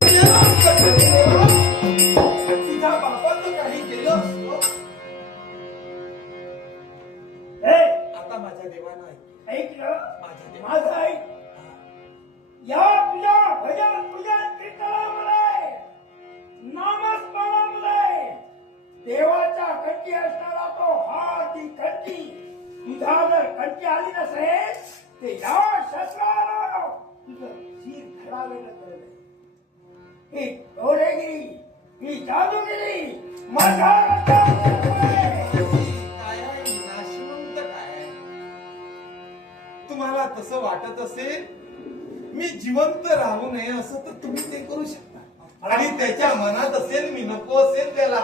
तुझ्या बापाचं काही केलं असतं. आता माझ्या देवानं ऐक ना माझ्या माझं ऐक. या पूजा भजन पूजा कीर्तनामध्ये नामस्मरणामध्ये देवाच्या कंठी असणारा तो हा ती कंठी तुझा जर कंठी आली नसेल ते या शस्त्राला तुझं शिर घडावेलं कळलं. ही डोळेगिरी ही जादूगिरी माझ्या काय आहे नाशिवंत काय आहे? तुम्हाला तसं वाटत असेल मी जिवंत राहू नये असं तर तुम्ही ते करू शकता. आणि त्याच्या मनात असेल मी नको असेल त्याला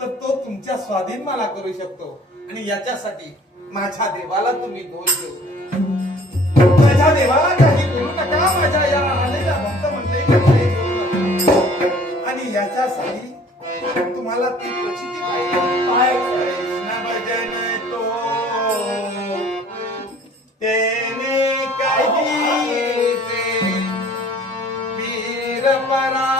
तर तो तुमच्या स्वाधीन मला करू शकतो. आणि याच्यासाठी माझ्या देवाला तुम्ही दोष देऊ. माझ्या देवाला काही बोलू नका. माझ्या या आलेल्या भक्त मंडळीला काही बोलू नका. आणि याच्यासाठी तुम्हाला ती प्रचिती पाहिजे. काय कृष्ण भजन तो तेने काही वीर परा